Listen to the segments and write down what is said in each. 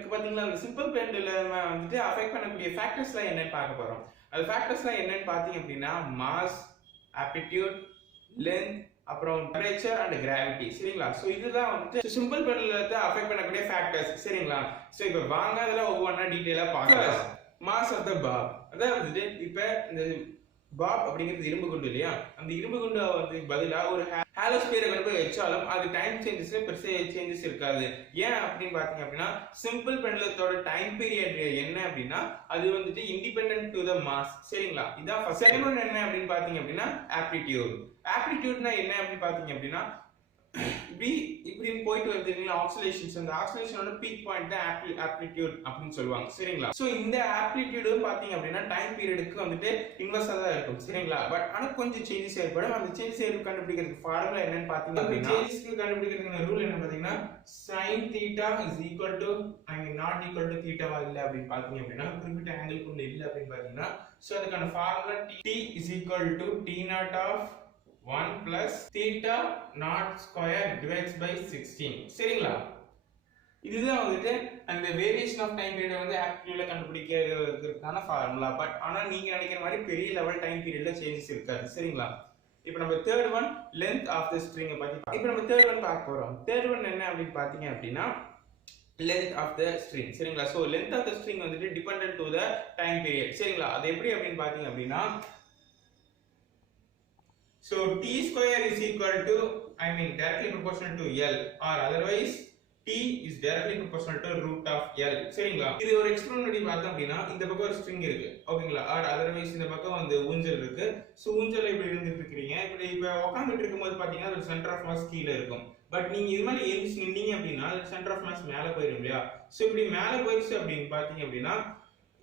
இருக்கு பாத்தீங்களா, அந்த சிம்பிள் பெண்டுலம் வந்துட்டு அஃபெக்ட் பண்ணக்கூடிய ஃபேக்டர்ஸ்லாம் என்னன்னு பார்க்க போறோம். அது ஃபேக்டர்ஸ்லாம் என்னன்னு பாத்தீங்க அப்படின்னா மாஸ், ஆப்டிடியூட், லென்த், அப்புறம் டெம்பரேச்சர் அண்ட் கிராவிட்டி. சரிங்களா? சோ இதுதான் வந்துட்டு சிம்பிள் பெண்டுலத்தை அஃபெக்ட் பண்ணக்கூடிய ஃபேக்டர்ஸ். சரிங்களா? சோ இப்போ வாங்க அதெல்லாம் ஒவ்வொன்றா டீடைலா பார்க்கலாம். மாஸ் ஆஃப் த பாப், அதாவது இப்ப இந்த பாப் அப்படிங்கிறது இரும்பு குண்டு இல்லையா, அந்த இரும்பு குண்டு வந்து பதிலா ஒரு ஹாலோஸ்பியரை கொண்டு போய் வச்சாலும் அது டைம் சேஞ்சஸ்ல பெருசா சேஞ்சஸ் இருக்காது. ஏன் அப்படின்னு பாத்தீங்க அப்படின்னா சிம்பிள் பெண்டுலத்தோட டைம் பீரியட் என்ன அப்படின்னா அது வந்துட்டு இண்டிபெண்டன்ட் டு த மாஸ். சரிங்களா? இதான் ஃபர்ஸ்ட். செகண்ட் ஒன் என்ன அப்படின்னு பாத்தீங்க அப்படின்னா ஆப்டிடியூட். ஆப்டிடியூட்னா என்ன அப்படின்னு பாத்தீங்க அப்படின்னா இப்படி போயிட்டு வருது ஆக்சிலேஷன்ஸ், அந்த ஆக்சிலேஷனோட பீக் பாயிண்ட் தான் ஆப்டிடியூட் அப்படின்னு சொல்லுவாங்க. சரிங்களா? சோ இந்த ஆப்டிடியூடும் பாத்தீங்க அப்படின்னா டைம் பீரியடுக்கு வந்துட்டு இன்வெர்ஸா தான் இருக்கும். சரிங்களா? பட் ஆனா கொஞ்சம் சேஞ்சஸ் ஏற்படும். அந்த சேஞ்சஸ் கண்டுபிடிக்கிறதுக்கு ஃபார்முலா என்னன்னு பாத்தீங்க அப்படின்னா சேஞ்சஸ்க்கு கண்டுபிடிக்கிறதுக்கு ரூல் என்ன பாத்தீங்கன்னா sin θ is equal to not equal to θவா இல்ல அப்படின்னு பாத்தீங்க அப்படின்னா குறிப்பிட்ட ஆங்கிள் கொண்டு இல்ல அப்படின்னு பாத்தீங்கன்னா சோ அதுக்கான formula t is equal to t0 of 1 plus theta naught square divides by 16. சரிங்களா? இதுதான் வந்துட்டு அந்த வேரியேஷன் ஆஃப் டைம் பீரியட் வந்து ஆப்டிடியூட்ல கண்டுபிடிக்கிறதுக்கான ஃபார்முலா. பட் ஆனா நீங்க நினைக்கிற மாதிரி பெரிய லெவல் டைம் பீரியட்ல சேஞ்சஸ் இருக்காது. சரிங்களா? இப்போ நம்ம third one length of the string பத்தி இப்போ நம்ம தேர்ட் ஒன் பார்க்க போறோம். தேர்ட் ஒன் என்ன அப்படின்னு பாத்தீங்க அப்படின்னா length of the string. சரிங்களா? So length of the string வந்துட்டு dependent to the time period. சரிங்களா? அது எப்படி அப்படின்னு பாத்தீங்க அப்படின்னா so t square is equal to directly proportional to L, or otherwise t is directly proportional to root of L. சரிங்களா? இது ஒரு எக்ஸ்பெரிமெண்ட் பண்ணி பார்த்தோம் அப்படின்னா இந்த பக்கம் ஒரு ஸ்ட்ரிங் இருக்கு, ஓகேங்களா? or otherwise இந்த பக்கம் வந்து ஊஞ்சல் இருக்கு. சோ ஊஞ்சல்ல இப்படி இருந்துட்டு இருக்கீங்க. இப்ப உட்கார்ந்துட்டு இருக்கும்போது பாத்தீங்கன்னா அது சென்டர் ஆஃப் மாஸ் கீழ இருக்கும். பட் நீங்க இது மாதிரி எழுந்து நின்னீங்க அப்படின்னா சென்டர் ஆஃப் மாஸ் மேல போயிடும் இல்லையா? சோ இப்படி மேல போயிடுச்சு அப்படின்னு பாத்தீங்க அப்படின்னா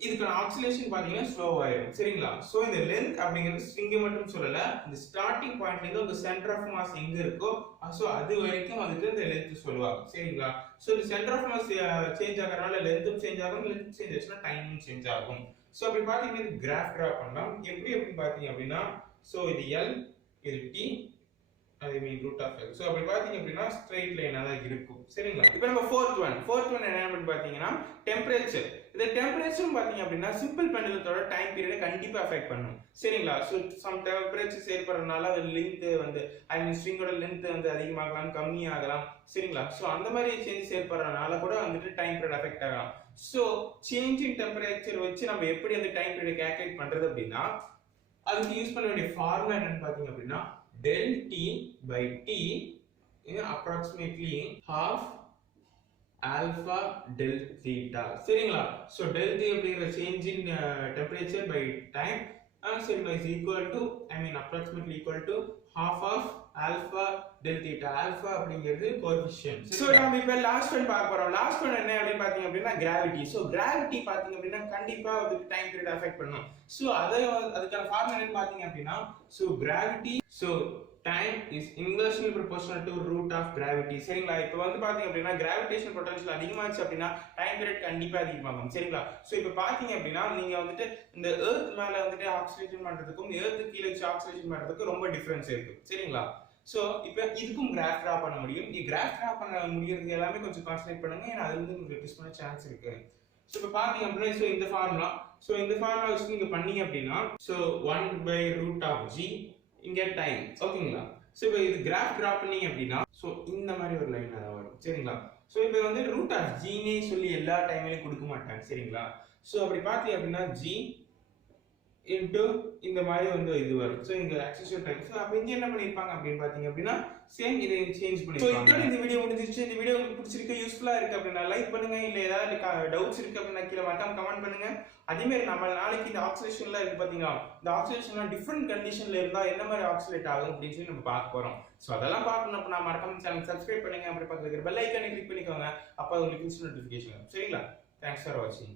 இதுக்கான ஆக்சிலேஷன் பாத்தீங்கன்னா ஸ்லோ ஆயிடும். சரிங்களா? சோ இந்த லென்த் அப்படிங்கிறது ஸ்ட்ரிங் மட்டும் சொல்லல, இந்த ஸ்டார்டிங் பாயிண்ட்ல இருந்து அந்த சென்டர் ஆஃப் மாஸ் எங்க இருக்கோ சோ அது வரைக்கும் வந்துட்டு இந்த லென்த் சொல்லுவாங்க. சரிங்களா? சோ இந்த சென்டர் ஆஃப் மாஸ் சேஞ்ச் ஆகறனால லென்த்தும் சேஞ்ச் ஆகும், லென்த் சேஞ்ச் ஆச்சுன்னா டைமும் சேஞ்ச் ஆகும். சோ அப்படி பாத்தீங்கன்னா இது கிராஃப் டிரா பண்ணலாம். எப்படி அப்படின்னு பாத்தீங்க அப்படின்னா சோ இது L, இது T, I mean root of L. So அப்படி பாத்தீங்க அப்படின்னா ஸ்ட்ரைட் லைனா தான் இருக்கும். சரிங்களா? இப்போ நம்ம fourth one என்ன அப்படின்னு பாத்தீங்கன்னா டெம்பரேச்சர். இந்த டெம்பரேச்சரும் பாத்தீங்க அப்படின்னா சிம்பிள் பெண்டுலத்தோட டைம் பீரியடை கண்டிப்பா அஃபெக்ட் பண்ணும். சரிங்களா? சோ சம் டெம்பரேச்சர் ஏற்படுறதுனால அது லென்த் வந்து ஸ்ட்ரிங்கோட லென்த் வந்து அதிகமாகலாம் கம்மியாகலாம். சரிங்களா? சோ அந்த மாதிரி சேஞ்சஸ் ஏற்படுறதுனால கூட வந்துட்டு டைம் பீரியட் அஃபெக்ட் ஆகலாம். சோ சேஞ்ச் இன் டெம்பரேச்சர் வச்சு நம்ம எப்படி அந்த டைம் பீரியட் கால்குலேட் பண்றது அப்படின்னா அதுக்கு யூஸ் பண்ண வேண்டிய ஃபார்முலா என்னன்னு பாத்தீங்க அப்படின்னா del t by t is approximately half alpha del theta. சரிங்களா? so del t அப்படிங்கிற change in temperature by time சரிங்களா is equal to approximately equal to half of alpha del theta. alpha அப்படிங்கிறது coefficient. so நாம இப்ப last one பார்க்க போறோம். Last one என்ன அப்படி பாத்தீங்க அப்படின்னா கிராவிட்டி. so gravity பாத்தீங்க அப்படின்னா கண்டிப்பா அது டைம் பீரியட் அஃபெக்ட் பண்ணும். so அதுக்கான ஃபார்முலா என்னன்னு பாத்தீங்க அப்படின்னா so gravity so time is inversely proportional to root of gravity. சரிங்களா? இப்போ வந்து பாத்தீங்க அப்படின்னா கிராவிடேஷன் பொட்டன்ஷியல் அதிகமாச்சு அப்படின்னா டைம் பீரியட் கண்டிப்பா அதிகமாகும். சரிங்களா? சோ இப்போ பாத்தீங்க அப்படின்னா நீங்க வந்துட்டு இந்த எர்த் மேல வந்துட்டு ஆக்சிலேஷன் பண்றதுக்கும் எர்த் கீழ வச்சு ஆக்சிலேஷன் பண்றதுக்கும் ரொம்ப டிஃபரன்ஸ் இருக்கு. சரிங்களா? சோ இப்போ இதுக்கும் கிராஃப் டிரா பண்ண முடியும். இந்த கிராஃப் டிரா பண்ண முடியறது எல்லாமே கொஞ்சம் கான்சென்ட்ரேட் பண்ணுங்க, ஏன்னா அதுல இருந்து உங்களுக்கு டிஸ்ட் பண்ண சான்ஸ் இருக்கு. சோ இப்போ பாத்தீங்க அப்படின்னா சோ இந்த ஃபார்முலா வச்சு நீங்க பண்ணீங்க அப்படின்னா so 1 by root of g இங்க டைம், ஓகேங்களா? சோ இப்போ இது கிராஃப் டிரா பண்ணீங்க அப்படின்னா சோ இந்த மாதிரி ஒரு லைன் தான் வரும். சரிங்களா? சோ இப்போ வந்து ரூட் ஆஃப் g னே சொல்லி எல்லா டைம்லயும் கொடுக்க மாட்டாங்க. சரிங்களா? சோ அப்படி பாத்தீங்க அப்படின்னா g into இந்த மாதிரி வந்து இது வரும். சோ இங்க ஆக்சிலேஷன் டைம். சோ அப்ப இங்க என்ன பண்ணிருப்பாங்க அப்படினு பாத்தீங்க அப்படின்னா சேம் இதை சேஞ்ச் பண்ணிருப்பாங்க. சோ இப்போ இந்த வீடியோ முடிஞ்சிருச்சு. இந்த வீடியோ உங்களுக்கு பிடிச்சிருக்கு, யூஸ்ஃபுல்லா இருக்கு அப்படினா லைக் பண்ணுங்க. இல்ல ஏதாவது டவுட்ஸ் இருக்கு அப்படினா கீழ மறக்காம கமெண்ட் பண்ணுங்க. அதே மாதிரி நம்ம நாளைக்கு இந்த ஆக்சிலேஷன்ல இருக்கு பாத்தீங்களா, இந்த ஆக்சிலேஷன்லாம் டிஃபரண்ட் கண்டிஷன்ல இருந்தா என்ன மாதிரி ஆக்சிலேட் ஆகும் அப்படினு சொல்லி நம்ம பார்க்க போறோம். சோ அதெல்லாம் பார்க்கணும் அப்படினா மறக்காம சேனல் சப்ஸ்கிரைப் பண்ணுங்க. அப்படியே பக்கத்துல இருக்கிற பெல் ஐகானை கிளிக் பண்ணிக்கோங்க. அப்ப உங்களுக்கு இன்ஸ்டன்ட் நோட்டிஃபிகேஷன் வரும். சரிங்களா? Thanks for watching.